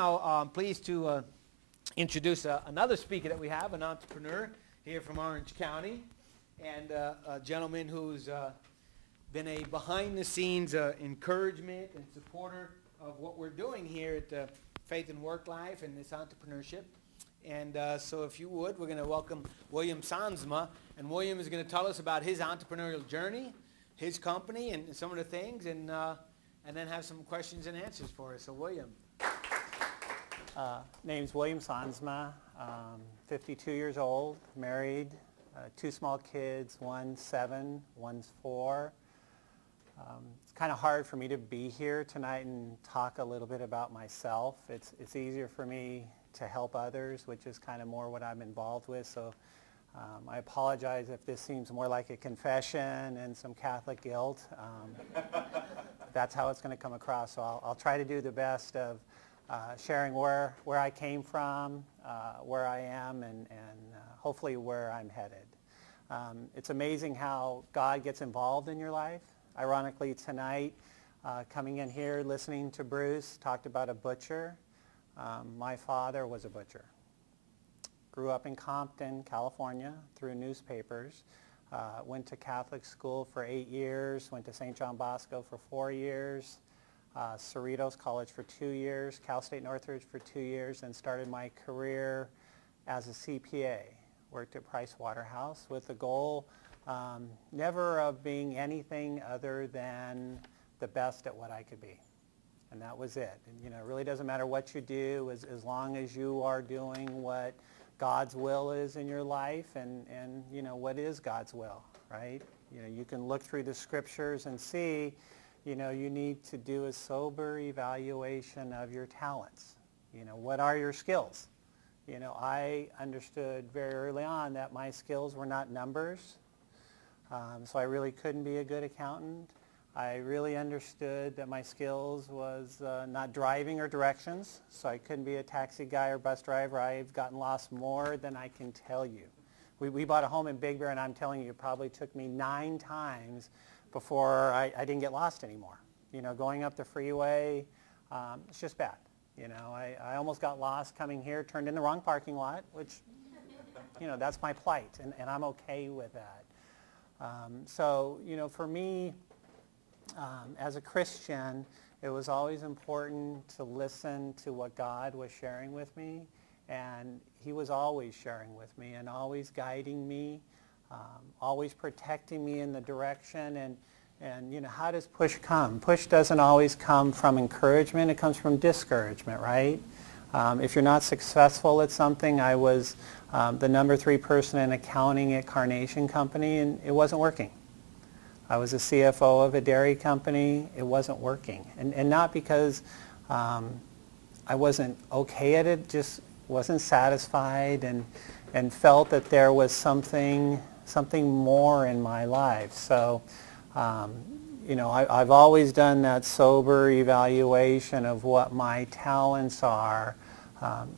Now, I'm pleased to introduce another speaker that we have, an entrepreneur here from Orange County, and a gentleman who's been a behind-the-scenes encouragement and supporter of what we're doing here at Faith and Work Life and this entrepreneurship. And so if you would, we're going to welcome William Sonsma, and William is going to tell us about his entrepreneurial journey, his company, and some of the things, and then have some questions and answers for us. So William. Name's William Sonsma, 52 years old, married, two small kids, one's 7, one's 4. It's kind of hard for me to be here tonight and talk a little bit about myself. It's easier for me to help others, which is kind of more what I'm involved with. So I apologize if this seems more like a confession and some Catholic guilt. That's how it's going to come across. So I'll try to do the best of sharing where I came from, where I am, and hopefully where I'm headed. It's amazing how God gets involved in your life. Ironically, tonight, coming in here, listening to Bruce, talked about a butcher. My father was a butcher. Grew up in Compton, California, through newspapers. Went to Catholic school for 8 years, went to St. John Bosco for 4 years, Cerritos College for 2 years, Cal State Northridge for 2 years, and started my career as a CPA. Worked at Price Waterhouse with the goal never of being anything other than the best at what I could be. And that was it. And, you know, it really doesn't matter what you do as long as you are doing what God's will is in your life, and you know, what is God's will, right? You know, you can look through the scriptures and see, you know, you need to do a sober evaluation of your talents. You know, what are your skills? You know, I understood very early on that my skills were not numbers, so I really couldn't be a good accountant. I really understood that my skills was not driving or directions, so I couldn't be a taxi guy or bus driver. I've gotten lost more than I can tell you. We bought a home in Big Bear, and I'm telling you, it probably took me 9 times before I didn't get lost anymore. You know, going up the freeway, it's just bad. You know, I almost got lost coming here, turned in the wrong parking lot, which, you know, that's my plight, and I'm okay with that. So, you know, for me, as a Christian, it was always important to listen to what God was sharing with me, and he was always sharing with me and always guiding me, always protecting me in the direction. And you know, how does push come? Push doesn't always come from encouragement. It comes from discouragement, right? If you're not successful at something, I was the number 3 person in accounting at Carnation Company, and it wasn't working. I was a CFO of a dairy company. It wasn't working. And not because I wasn't okay at it, just wasn't satisfied and felt that there was something more in my life. So, you know, I've always done that sober evaluation of what my talents are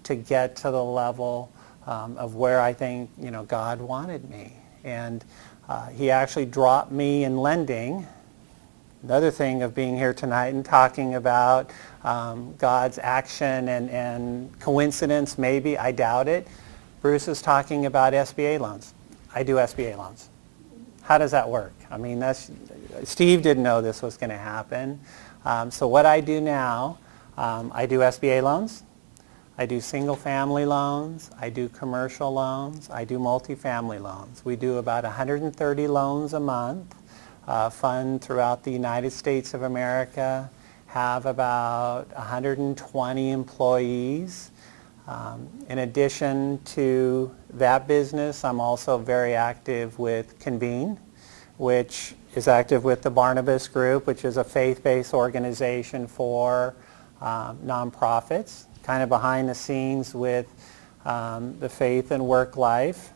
to get to the level of where I think, you know, God wanted me. And he actually dropped me in lending. Another thing of being here tonight and talking about God's action and coincidence, maybe, I doubt it. Bruce is talking about SBA loans. I do SBA loans. How does that work? I mean, Steve didn't know this was going to happen. So what I do now, I do SBA loans. I do single-family loans, I do commercial loans, I do multifamily loans. We do about 130 loans a month, fund throughout the United States of America, have about 120 employees. In addition to that business, I'm also very active with Convene, which is active with the Barnabas Group, which is a faith-based organization for nonprofits, kind of behind the scenes with the Faith and Work Life.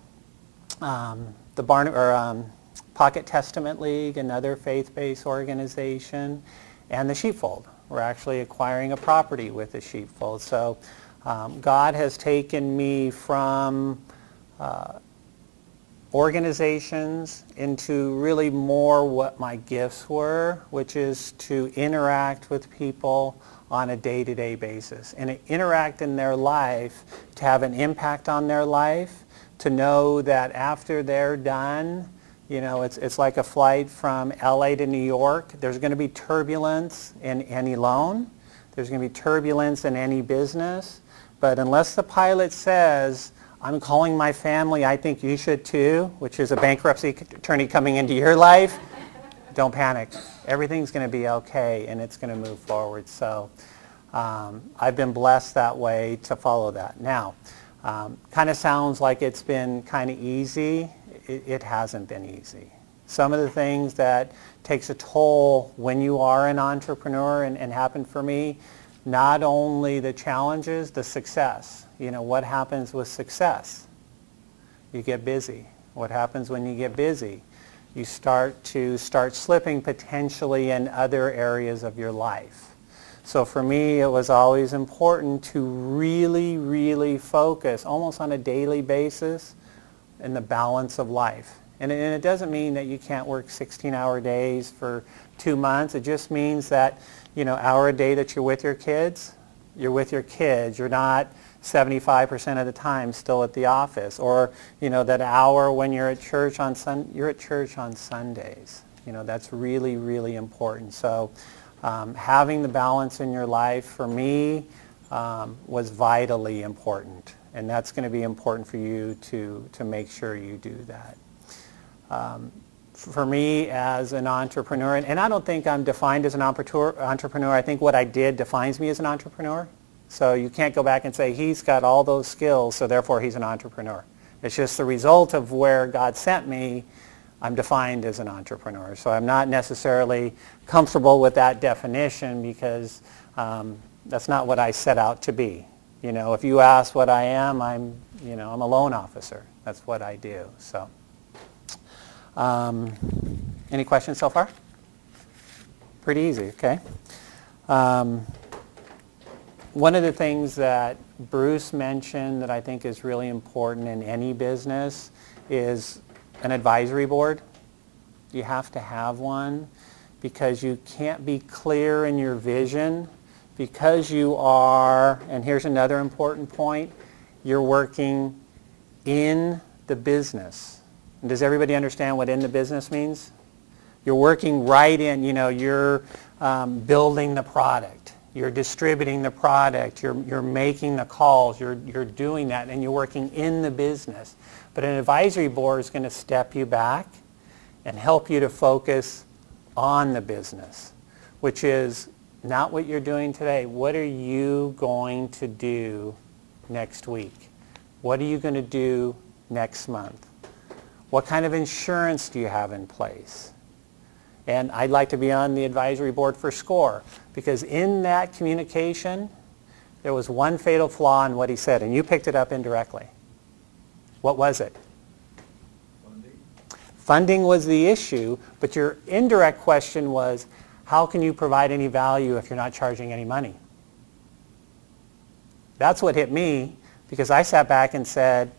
The Pocket Testament League, another faith-based organization, and the Sheepfold. We're actually acquiring a property with the Sheepfold. So God has taken me from organizations into really more what my gifts were, which is to interact with people on a day-to-day basis and interact in their life to have an impact on their life, to know that after they're done, you know, it's like a flight from LA to New York. There's going to be turbulence in any loan. There's going to be turbulence in any business. But unless the pilot says, I'm calling my family, I think you should too, which is a bankruptcy attorney coming into your life, don't panic. Everything's going to be okay, and it's going to move forward. So I've been blessed that way to follow that. Now, kind of sounds like it's been kind of easy. It hasn't been easy. Some of the things that takes a toll when you are an entrepreneur and happened for me, not only the challenges, the success. You know, what happens with success? You get busy. What happens when you get busy? You start slipping potentially in other areas of your life. So for me, it was always important to really, really focus almost on a daily basis in the balance of life. And it doesn't mean that you can't work 16-hour days for 2 months. It just means that, you know, hour a day that you're with your kids, you're with your kids. You're not 75% of the time still at the office. Or, you know, that hour when you're at church on you're at church on Sundays. You know, that's really, really important. So having the balance in your life for me was vitally important. And that's going to be important for you to make sure you do that. For me as an entrepreneur, and I don't think I'm defined as an entrepreneur. I think what I did defines me as an entrepreneur. So you can't go back and say he's got all those skills, so therefore he's an entrepreneur. It's just the result of where God sent me. I'm defined as an entrepreneur. So I'm not necessarily comfortable with that definition because that's not what I set out to be. You know, if you ask what I am, I'm a loan officer. That's what I do. So, any questions so far? Pretty easy, okay. One of the things that Bruce mentioned that I think is really important in any business is an advisory board. You have to have one because you can't be clear in your vision because you are, and here's another important point, you're working in the business. And does everybody understand what in the business means? You're working right in, you know, you're building the product. You're distributing the product. You're making the calls. You're doing that, and you're working in the business. But an advisory board is going to step you back and help you to focus on the business, which is not what you're doing today. What are you going to do next week? What are you going to do next month? What kind of insurance do you have in place? And I'd like to be on the advisory board for SCORE because in that communication, there was one fatal flaw in what he said, and you picked it up indirectly. What was it? Funding. Funding was the issue, but your indirect question was, how can you provide any value if you're not charging any money? That's what hit me because I sat back and said,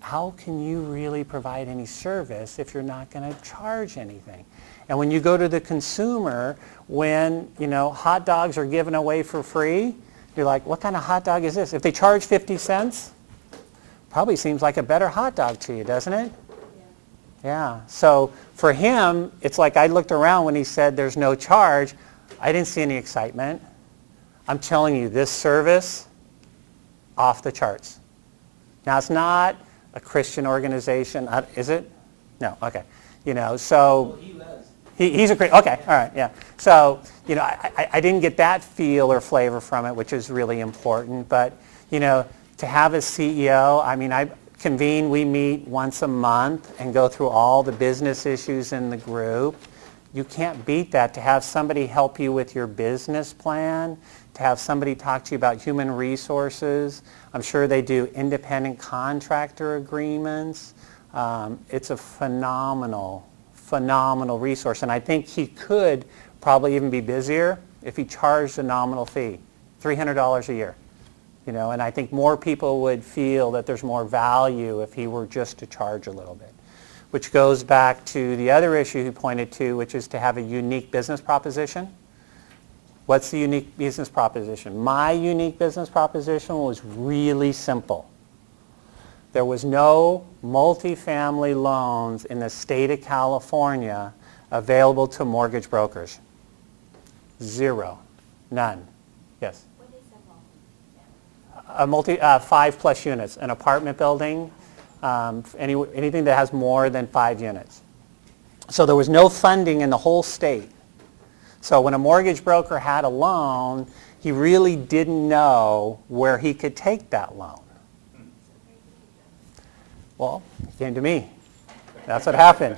how can you really provide any service if you're not going to charge anything? And when you go to the consumer, when, you know, hot dogs are given away for free, you're like, what kind of hot dog is this? If they charge 50 cents, probably seems like a better hot dog to you, doesn't it? Yeah. So for him, it's like I looked around when he said there's no charge. I didn't see any excitement. I'm telling you, this service, off the charts. Now, it's not a Christian organization, is it? No, okay. You know, so he's a Christian. Okay, all right, yeah. So, you know, I didn't get that feel or flavor from it, which is really important. But, you know, to have a CEO, I mean, we meet once a month and go through all the business issues in the group. You can't beat that. To have somebody help you with your business plan, to have somebody talk to you about human resources. I'm sure they do independent contractor agreements. It's a phenomenal resource. And I think he could probably even be busier if he charged a nominal fee, $300 a year. You know, and I think more people would feel that there's more value if he were just to charge a little bit. Which goes back to the other issue he pointed to, which is to have a unique business proposition. What's the unique business proposition? My unique business proposition was really simple. There was no multifamily loans in the state of California available to mortgage brokers. Zero. None. Yes? What is a multifamily? 5+ units. An apartment building, anything that has more than 5 units. So there was no funding in the whole state. So when a mortgage broker had a loan, he really didn't know where he could take that loan. Well, he came to me. That's what happened.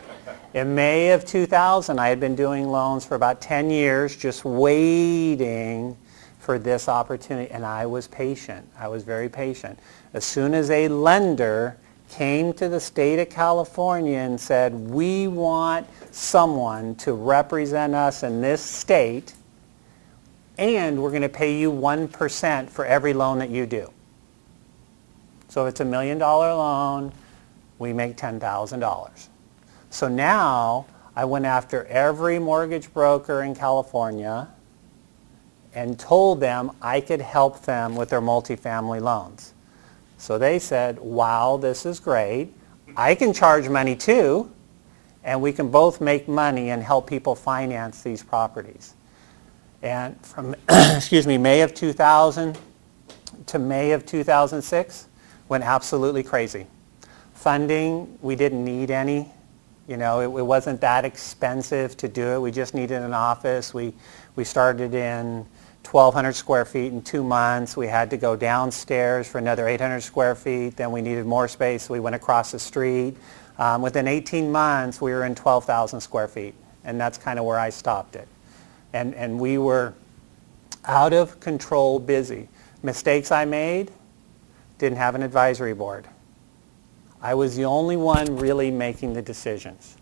In May of 2000, I had been doing loans for about 10 years, just waiting for this opportunity, and I was patient. I was very patient. As soon as a lender came to the state of California and said, we want someone to represent us in this state, and we're going to pay you 1% for every loan that you do. So if it's $1 million loan, we make $10,000. So now I went after every mortgage broker in California and told them I could help them with their multifamily loans. So they said, wow, this is great. I can charge money too, and we can both make money and help people finance these properties. And from May of 2000 to May of 2006, went absolutely crazy. Funding, we didn't need any. You know, it wasn't that expensive to do it. We just needed an office. We started in 1,200 square feet in 2 months. We had to go downstairs for another 800 square feet. Then we needed more space, so we went across the street. Within 18 months, we were in 12,000 square feet, and that's kind of where I stopped it. And we were out of control busy. Mistakes I made, didn't have an advisory board. I was the only one really making the decisions.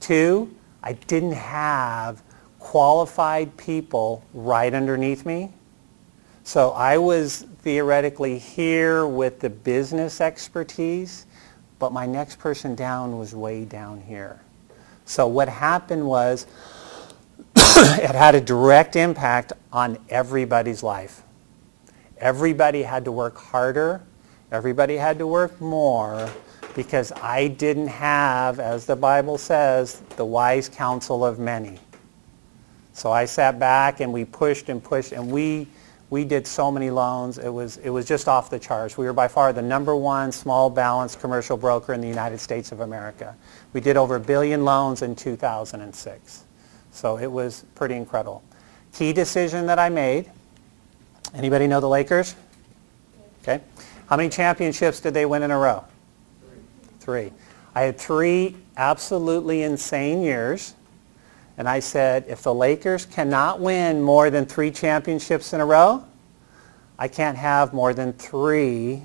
2, I didn't have qualified people right underneath me. So I was theoretically here with the business expertise, but my next person down was way down here. So what happened was it had a direct impact on everybody's life. Everybody had to work harder. Everybody had to work more because I didn't have, as the Bible says, the wise counsel of many. So I sat back and we pushed and pushed, and we did so many loans. It was just off the charts. We were by far the #1 small balance commercial broker in the United States of America. We did over 1 billion loans in 2006. So it was pretty incredible. Key decision that I made. Anybody know the Lakers? Okay. How many championships did they win in a row? 3. I had 3 absolutely insane years. And I said, if the Lakers cannot win more than 3 championships in a row, I can't have more than 3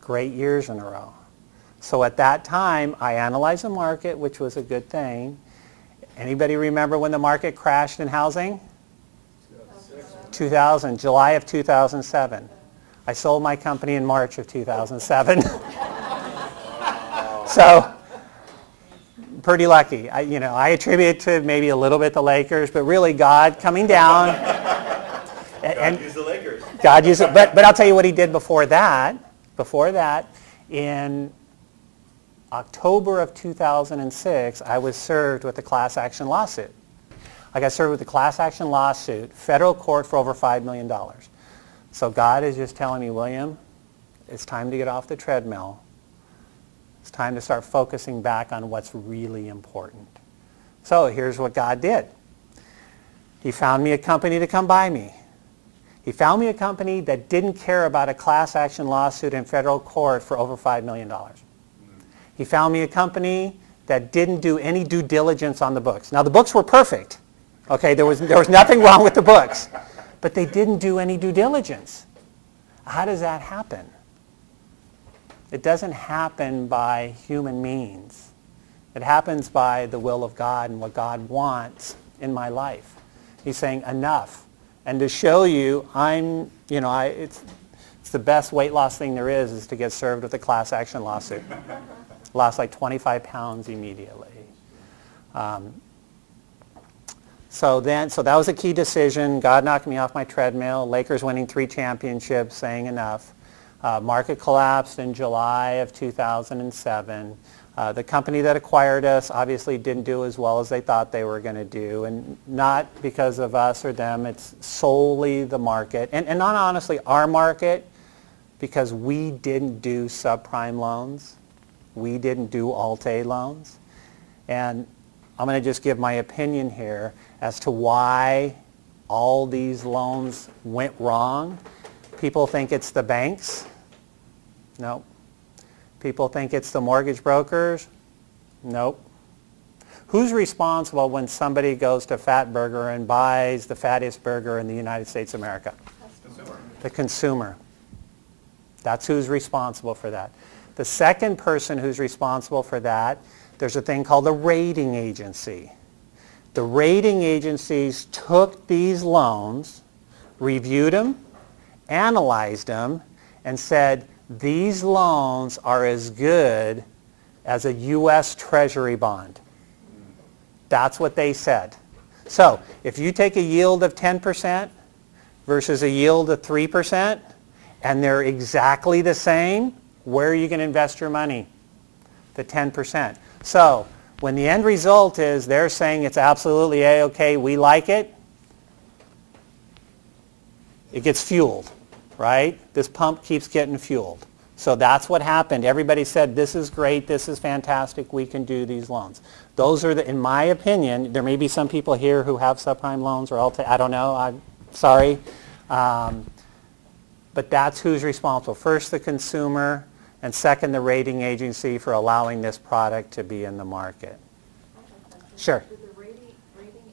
great years in a row. So at that time, I analyzed the market, which was a good thing. Anybody remember when the market crashed in housing? 2000, July of 2007. I sold my company in March of 2007. So, pretty lucky. I attribute it to maybe a little bit the Lakers, but really God coming down. God used the Lakers. God used it, but I'll tell you what he did before that. Before that, in October of 2006, I was served with a class action lawsuit. I got served with a class action lawsuit, federal court for over $5 million. So God is just telling me, William, it's time to get off the treadmill. It's time to start focusing back on what's really important. So here's what God did. He found me a company to come buy me. He found me a company that didn't care about a class action lawsuit in federal court for over $5 million. He found me a company that didn't do any due diligence on the books. Now the books were perfect. Okay, there was nothing wrong with the books. But they didn't do any due diligence. How does that happen? It doesn't happen by human means. It happens by the will of God and what God wants in my life. He's saying enough. And to show you, it's the best weight loss thing there is to get served with a class action lawsuit. Lost like 25 pounds immediately. So that was a key decision. God knocked me off my treadmill. Lakers winning 3 championships, saying enough. Market collapsed in July of 2007. The company that acquired us obviously didn't do as well as they thought they were going to do, and not because of us or them. It's solely the market, and not honestly our market, because we didn't do subprime loans. We didn't do Alt-A loans. And I'm going to just give my opinion here as to why all these loans went wrong. People think it's the banks. No. People think it's the mortgage brokers. Nope. Who's responsible when somebody goes to Fatburger and buys the fattest burger in the United States of America? Consumer. The consumer. That's who's responsible for that. The second person who's responsible for that, there's a thing called the rating agency. The rating agencies took these loans, reviewed them, analyzed them, and said, these loans are as good as a U.S. Treasury bond. That's what they said. So if you take a yield of 10% versus a yield of 3%, and they're exactly the same, where are you going to invest your money? The 10%. So when the end result is they're saying it's absolutely A-okay, we like it, it gets fueled, right? This pump keeps getting fueled. So that's what happened. Everybody said, this is great, this is fantastic, we can do these loans. Those are, in my opinion, there may be some people here who have subprime loans or I don't know, I'm sorry. But that's who's responsible. First, the consumer, and second, the rating agency for allowing this product to be in the market. Sure. Did the rating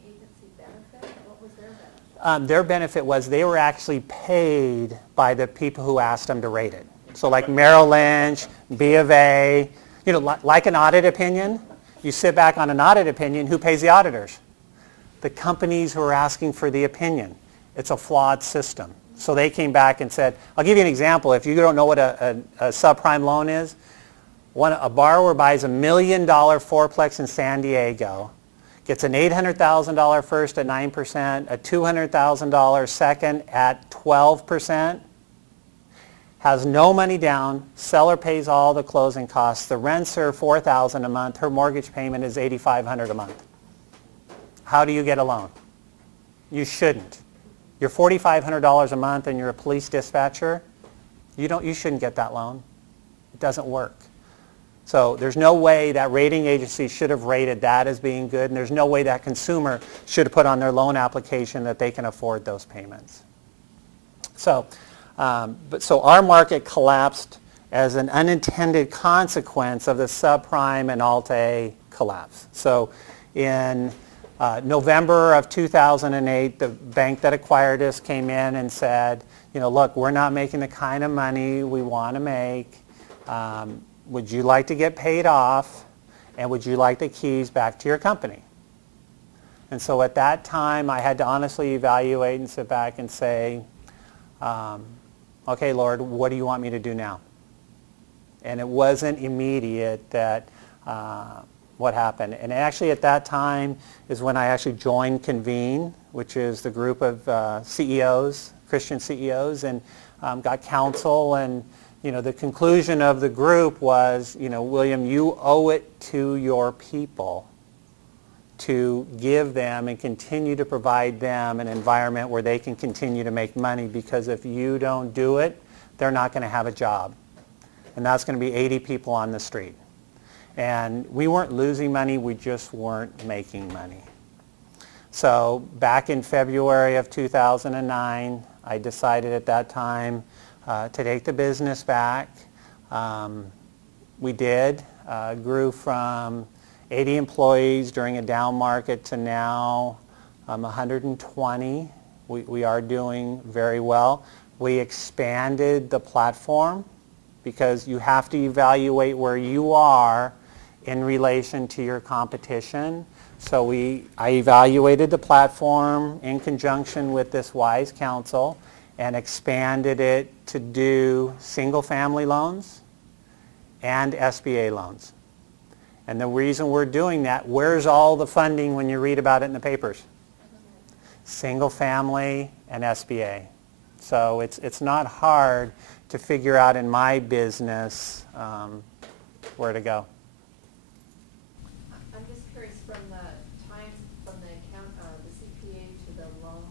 agency benefit? What was their benefit? Their benefit was they were actually paid by the people who asked them to rate it. So like Merrill Lynch, B of A, you know, like an audit opinion, you sit back on an audit opinion, who pays the auditors? The companies who are asking for the opinion. It's a flawed system. So they came back and said, I'll give you an example. If you don't know what a subprime loan is, a borrower buys $1 million fourplex in San Diego, gets an $800,000 first at 9%, a $200,000 second at 12%, has no money down, seller pays all the closing costs, the rents are $4,000 a month, her mortgage payment is $8,500 a month. How do you get a loan? You shouldn't. You're $4,500 a month and you're a police dispatcher, you shouldn't get that loan. It doesn't work. So there's no way that rating agency should have rated that as being good, and there's no way that consumer should have put on their loan application that they can afford those payments. So, so our market collapsed as an unintended consequence of the subprime and Alt-A collapse. So in November of 2008, the bank that acquired us came in and said, you know, look, we're not making the kind of money we want to make. Would you like to get paid off, and would you like the keys back to your company? And so at that time, I had to honestly evaluate and sit back and say, okay, Lord, what do you want me to do now? And it wasn't immediate that what happened. And actually at that time is when I actually joined Convene, which is the group of CEOs, Christian CEOs, and got counsel. And you know, the conclusion of the group was, you know, William, you owe it to your people to give them and continue to provide them an environment where they can continue to make money, because if you don't do it, they're not going to have a job. And that's going to be 80 people on the street. And we weren't losing money, we just weren't making money. So back in February of 2009, I decided at that time to take the business back. We did, grew from 80 employees during a down market to now 120. We are doing very well. We expanded the platform because you have to evaluate where you are in relation to your competition. So I evaluated the platform in conjunction with this wise counsel and expanded it to do single-family loans and SBA loans. And the reason we're doing that, where's all the funding when you read about it in the papers? single family, and SBA. So it's not hard to figure out in my business where to go. I'm just curious, from the time from the CPA to the loan,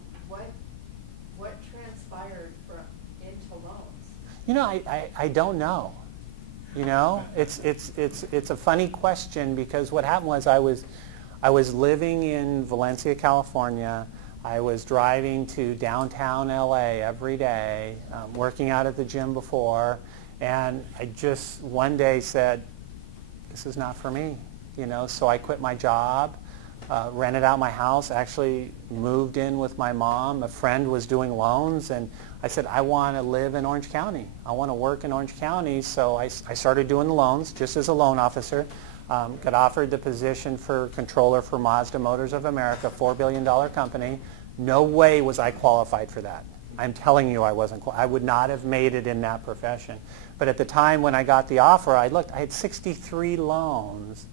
what transpired into loans? You know, I don't know. You know, it's a funny question, because what happened was I was living in Valencia, California. I was driving to downtown LA every day, working out at the gym before, and I just one day said, this is not for me. You know, so I quit my job, rented out my house, actually moved in with my mom. A friend was doing loans, and I said, I want to live in Orange County. I want to work in Orange County. So I started doing the loans just as a loan officer. Got offered the position for controller for Mazda Motors of America, $4 billion company. No way was I qualified for that. I'm telling you I wasn't. I would not have made it in that profession. But at the time when I got the offer, I looked, I had 63 loans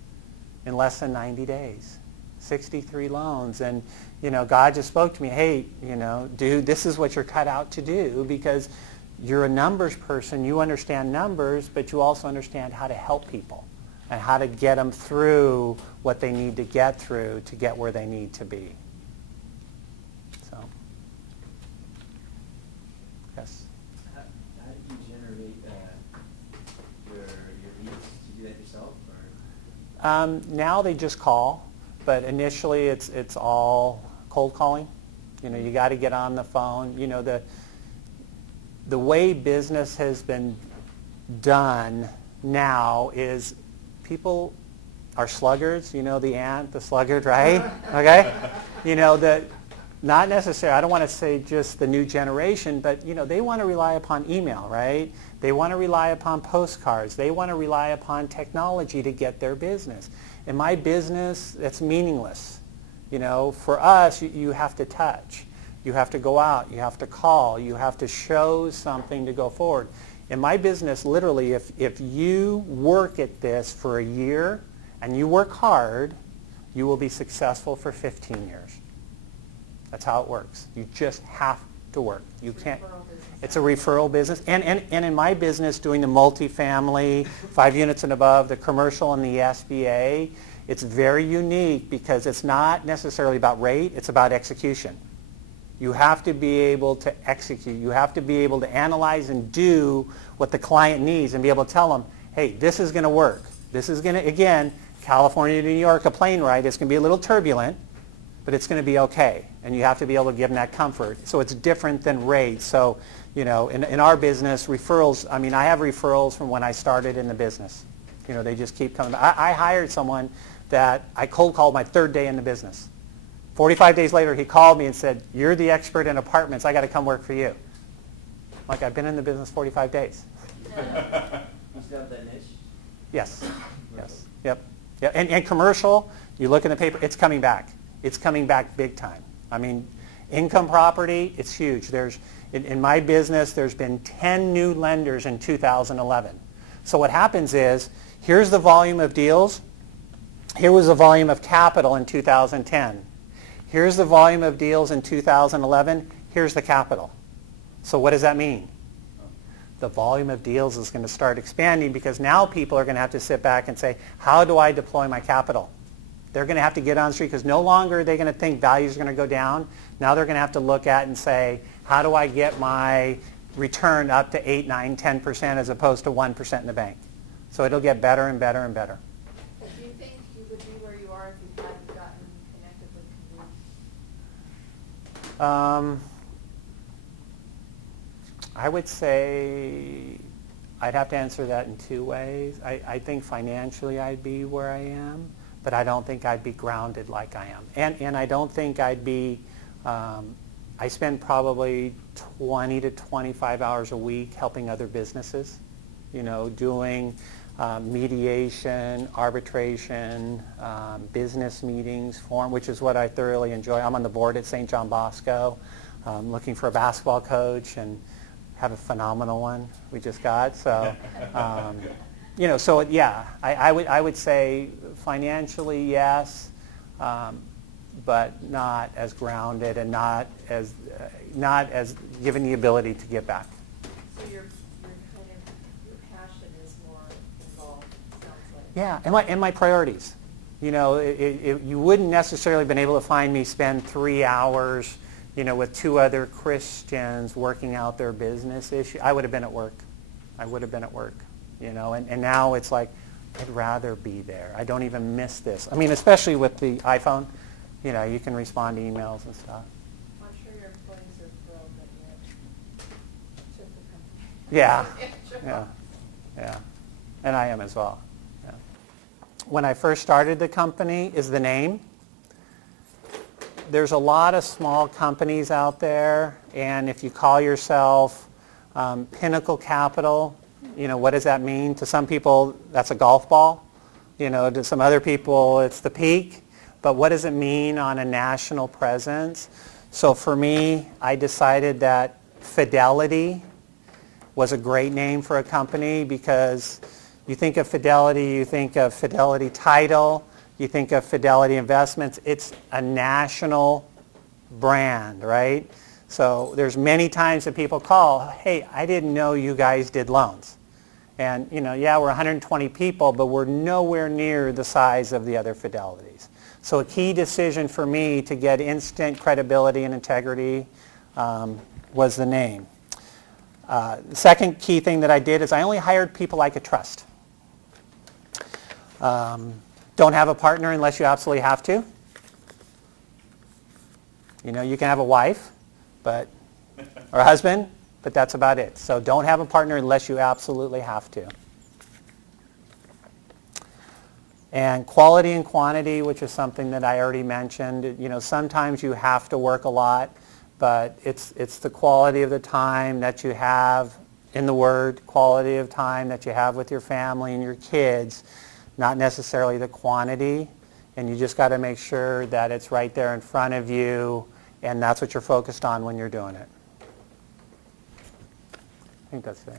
in less than 90 days. 63 loans. And, you know, God just spoke to me, hey, you know, dude, this is what you're cut out to do, because you're a numbers person. You understand numbers, but you also understand how to help people and how to get them through what they need to get through to get where they need to be. So, yes? How did you generate your leads? Did you do that yourself? Or? Now they just call, but initially it's all cold calling. You know, you got to get on the phone. You know, the way business has been done now is people are sluggards. You know, the ant, the sluggard, right? Okay? You know, not necessarily, I don't want to say just the new generation, but, you know, they want to rely upon email, right? They want to rely upon postcards. They want to rely upon technology to get their business. In my business, it's meaningless. You know, for us, you have to touch. You have to go out. You have to call. You have to show something to go forward. In my business, literally, if you work at this for a year and you work hard, you will be successful for 15 years. That's how it works. You just have to work. You can't. It's a referral business. And in my business, doing the multifamily, 5 units and above, the commercial and the SBA, it's very unique because it's not necessarily about rate. It's about execution. You have to be able to execute. You have to be able to analyze and do what the client needs and be able to tell them, hey, this is going to work. This is going to, again, California to New York, a plane ride, it's going to be a little turbulent, but it's going to be okay. And you have to be able to give them that comfort. So it's different than rate. So, you know, in our business, referrals, I mean, I have referrals from when I started in the business. You know, they just keep coming. I hired someone that I cold called my 3rd day in the business. 45 days later, he called me and said, you're the expert in apartments. I got to come work for you. I'm like, I've been in the business 45 days. You still have that niche? Yes. Yes. Yep. Yep. And commercial, you look in the paper, it's coming back. It's coming back big time. I mean, income property, it's huge. In my business, there's been 10 new lenders in 2011. So what happens is, here's the volume of deals. Here was the volume of capital in 2010. Here's the volume of deals in 2011. Here's the capital. So what does that mean? The volume of deals is going to start expanding because now people are going to have to sit back and say, how do I deploy my capital? They're going to have to get on the street because no longer are they going to think values are going to go down. Now they're going to have to look at and say, how do I get my return up to 8, 9, 10% as opposed to 1% in the bank? So it'll get better and better and better. Do you think you would be where you are if you hadn't gotten connected with Concordia? I would say I'd have to answer that in 2 ways. I think financially I'd be where I am, but I don't think I'd be grounded like I am. And I don't think I'd be, I spend probably 20 to 25 hours a week helping other businesses, you know, doing mediation, arbitration, business meetings, which is what I thoroughly enjoy. I'm on the board at St. John Bosco, looking for a basketball coach and have a phenomenal one we just got. So, you know, so yeah, I would say financially, yes. but not as grounded and not as given the ability to give back. So your passion is more involved, sounds like. Yeah, and my priorities. You know, you wouldn't necessarily been able to find me spend 3 hours, you know, with 2 other Christians working out their business issue. I would have been at work. I would have been at work, you know, and now it's like, I'd rather be there. I don't even miss this. I mean, especially with the iPhone, you know, you can respond to emails and stuff. I'm sure your employees are thrilled that you took the company. Yeah, yeah, and I am as well. Yeah. When I first started the company is the name. There's a lot of small companies out there, and if you call yourself Pinnacle Capital, you know, what does that mean? To some people, that's a golf ball. You know, to some other people, it's the peak. But what does it mean on a national presence? So for me, I decided that Fidelity was a great name for a company, because you think of Fidelity, you think of Fidelity Title, you think of Fidelity Investments. It's a national brand, right? So there's many times that people call, hey, I didn't know you guys did loans. And, you know, yeah, we're 120 people, but we're nowhere near the size of the other Fidelities. So a key decision for me to get instant credibility and integrity was the name. The second key thing that I did is I only hired people I could trust. Don't have a partner unless you absolutely have to. You know, you can have a wife, or a husband, but that's about it. So don't have a partner unless you absolutely have to. And quality and quantity, which is something that I already mentioned. You know, sometimes you have to work a lot, but it's the quality of the time that you have in the Word, quality of time that you have with your family and your kids, not necessarily the quantity. And you just got to make sure that it's right there in front of you, and that's what you're focused on when you're doing it. I think that's it.